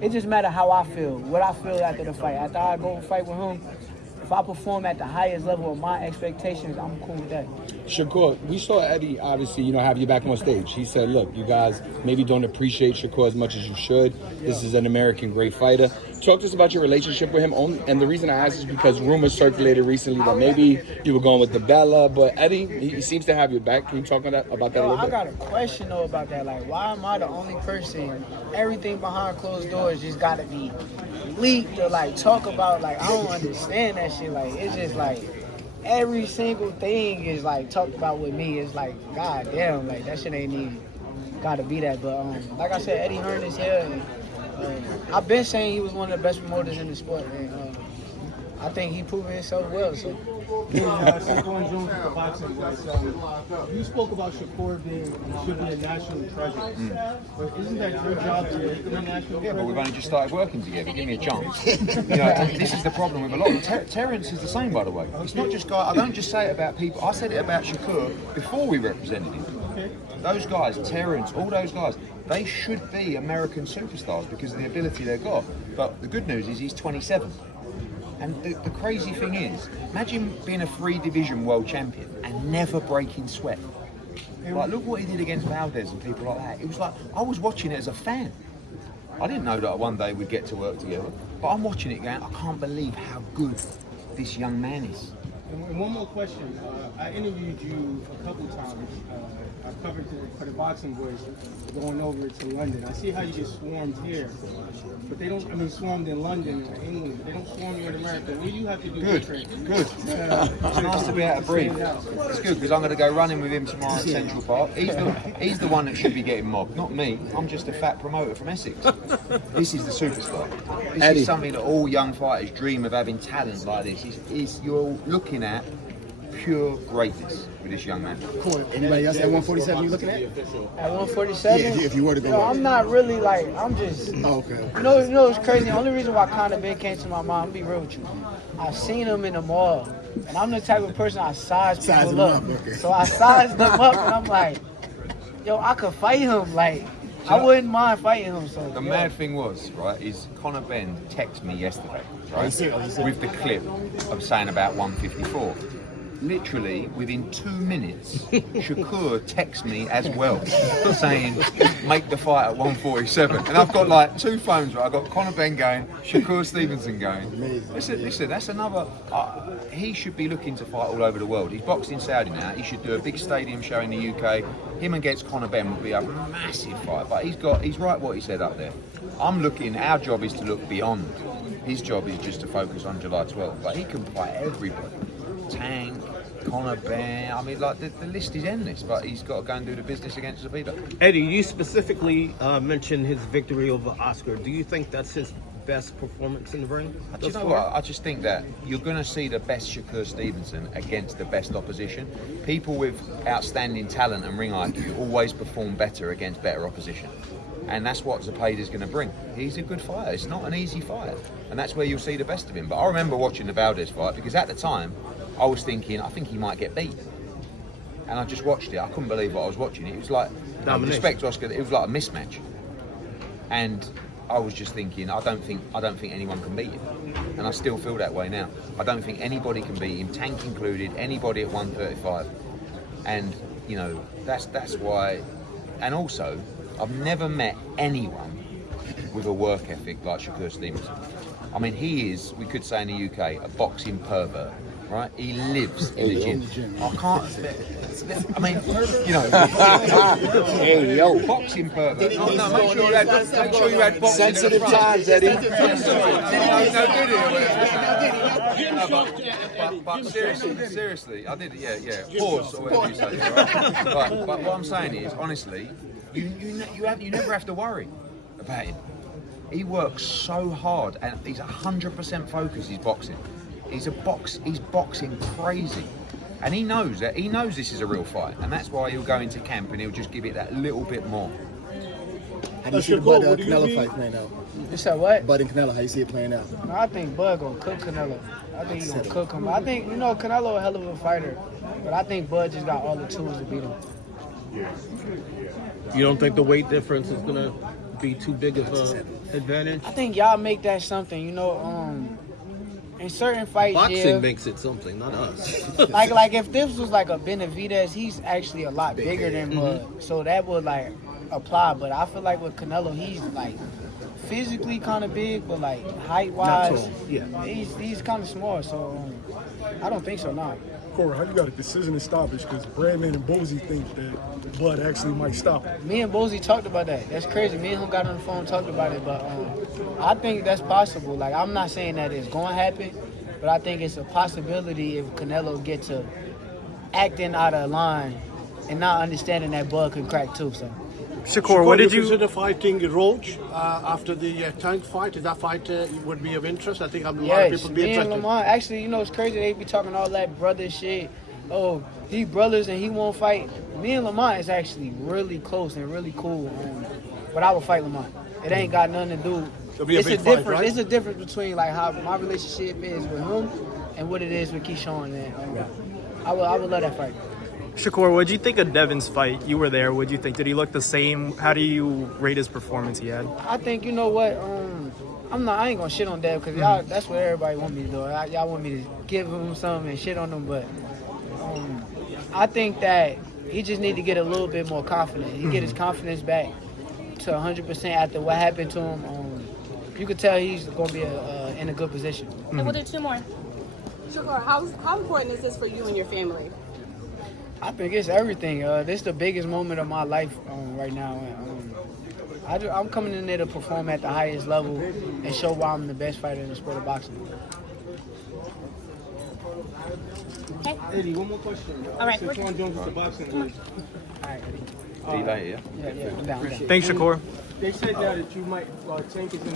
It just matter how I feel, what I feel after the fight. After I go fight with him, if I perform at the highest level of my expectations, I'm cool with that. Shakur, we saw Eddie, obviously, have you back on stage. He said, look, you guys maybe don't appreciate Shakur as much as you should. This is an American great fighter. Talk to us about your relationship with him. And the reason I ask is because rumors circulated recently that maybe you were going with the Bella, but Eddie, he seems to have your back. Can you talk about that a little bit? I got a question, though, about that. Like, why am I the only person, everything behind closed doors just got to be leaked or, like, talk about? Like, I don't understand that shit. Like, it's just, like, every single thing is, like, talked about with me. It's like, god damn, like, that shit ain't even got to be that. But, like I said, Eddie Hearn is here, and I've been saying he was one of the best promoters in the sport, and I think he proven himself well. So. You spoke about Shakur should be a national treasure. But isn't that your job to make him a national treasure? Yeah, but we've only just started working together. Give me a chance. This is the problem with a lot of Terence is the same, by the way. It's not just guys. I don't just say it about people. I said it about Shakur before we represented him. Okay. Those guys, Terence, all those guys, they should be American superstars because of the ability they've got. But the good news is he's 27. And the crazy thing is, imagine being a 3-division world champion and never breaking sweat. Like, look what he did against Valdez and people like that. It was like, I was watching it as a fan. I didn't know that one day we'd get to work together. But I'm watching it going, I can't believe how good this young man is. And one more question. I interviewed you a couple times. I covered for the Boxing Boys going over to London. I see how you get swarmed here, but they don't. Swarmed in London or England. But they don't swarm you in America. What do you have to do? Good. It's nice to be able to breathe. It's good because I'm going to go running with him tomorrow in Central Park. He's the one that should be getting mobbed, not me. I'm just a fat promoter from Essex. This is the superstar. This Eddie. is something that all young fighters dream of, having talent like this. You're looking at pure greatness with this young man. Cool. Anybody else at 147 you looking at? At 147? Yeah, if you were to go. I'm not really like, I'm just. Oh, okay. You know it's crazy. The only reason why Conor Ben came to my mind, I'll be real with you. I seen him in the mall, and I'm the type of person I size people up. Okay. So I sized them up, and I'm like, yo, I could fight him. Like, I wouldn't mind fighting him. So the mad thing was, right, is Conor Ben texted me yesterday, right, with the clip of saying about 154. Literally, within 2 minutes, Shakur texts me as well, saying, make the fight at 147. And I've got like 2 phones, right? I've got Conor Ben going, Shakur Stevenson going. Listen, that's another... he should be looking to fight all over the world. He's boxed in Saudi now. He should do a big stadium show in the UK. Him against Conor Ben would be a massive fight. But he's right what he said up there. Our job is to look beyond. His job is just to focus on July 12th. But he can fight everybody. Tank, Conor Ben, the list is endless, but he's got to go and do the business against Zabita. Eddie, you specifically mentioned his victory over Oscar. Do you think that's his best performance in the ring? Do you know what? I just think that you're going to see the best Shakur Stevenson against the best opposition. People with outstanding talent and ring IQ always perform better against better opposition. And that's what Zapeda's going to bring. He's a good fighter. It's not an easy fight. And that's where you'll see the best of him. But I remember watching the Valdez fight because at the time, I was thinking, I think he might get beat. And I just watched it. I couldn't believe what I was watching. It was like, with respect to Oscar, it was like a mismatch. And I was just thinking, I don't think anyone can beat him. And I still feel that way now. I don't think anybody can beat him, Tank included, anybody at 135. And, that's why. And also, I've never met anyone with a work ethic like Shakur Stevenson. I mean, he is, we could say in the UK, a boxing pervert. Right, he lives in the gym. I can't. I mean, Hey, yo. boxing pervert. No, make sure you had boxing. Sensitive times, Eddie. But seriously, I did it. Yeah. Pause or whatever you say. Right? But what I'm saying is, honestly, you never have to worry about him. He works so hard, and he's 100% focused. He's boxing. He's boxing crazy. And he knows that. He knows this is a real fight. And that's why he'll go into camp and he'll just give it that little bit more. How do you see the Bud Canelo fight playing out? You said what? Bud and Canelo, how you see it playing out? I think Bud gonna cook Canelo. I think he's gonna cook him. I think, Canelo a hell of a fighter. But I think Bud just got all the tools to beat him. You don't think the weight difference is gonna be too big of a advantage? I think y'all make that something, you know. In certain fights, Boxing makes it something, not us. like if this was like a Benavidez, he's actually a lot bigger than Bud, so that would like apply. But I feel like with Canelo, he's like physically kind of big, but like height wise, he's kind of small. So I don't think so now. Corey, how you got a decision to stoppage? Because Bradman and Bosey think that Bud actually might stop it. Me and Bosey talked about that. That's crazy. Me and him got on the phone and talked about it, but I think that's possible. Like, I'm not saying that it's going to happen, but I think it's a possibility if Canelo gets to acting out of line and not understanding that Bud can crack too. So, Shakur, what did you consider fighting Roach after the Tank fight? Is that fight would be of interest? I think a lot of people would be me and interested. Lamont, actually, you know, it's crazy. They be talking all that brother shit. Oh, he brothers and he won't fight. Me and Lamont is actually really close and really cool. But I will fight Lamont. It ain't got nothing to do. It'll be a It's big a fight, difference. right? It's a difference between like how my relationship is with him and what it is with Keyshawn. And I would love that fight. Shakur, what did you think of Devin's fight? You were there. What did you think? Did he look the same? How do you rate his performance he had? I think, you know what, I ain't gonna shit on Dev because y'all, that's what everybody want me to do. Y'all want me to give him something and shit on him, but I think that he just need to get a little bit more confident. He get his confidence back to 100% after what happened to him. You could tell he's gonna be in a good position. And we'll do two more. Shakur, how important is this for you and your family? I think it's everything. This is the biggest moment of my life right now. I'm coming in there to perform at the highest level and show why I'm the best fighter in the sport of boxing. Okay. Eddie, one more question. All right, Since we're- Juan Jones is the boxing voice. All right, See you later, yeah? yeah, I'm down. Thanks, Shakur. They said that you might, Tank is in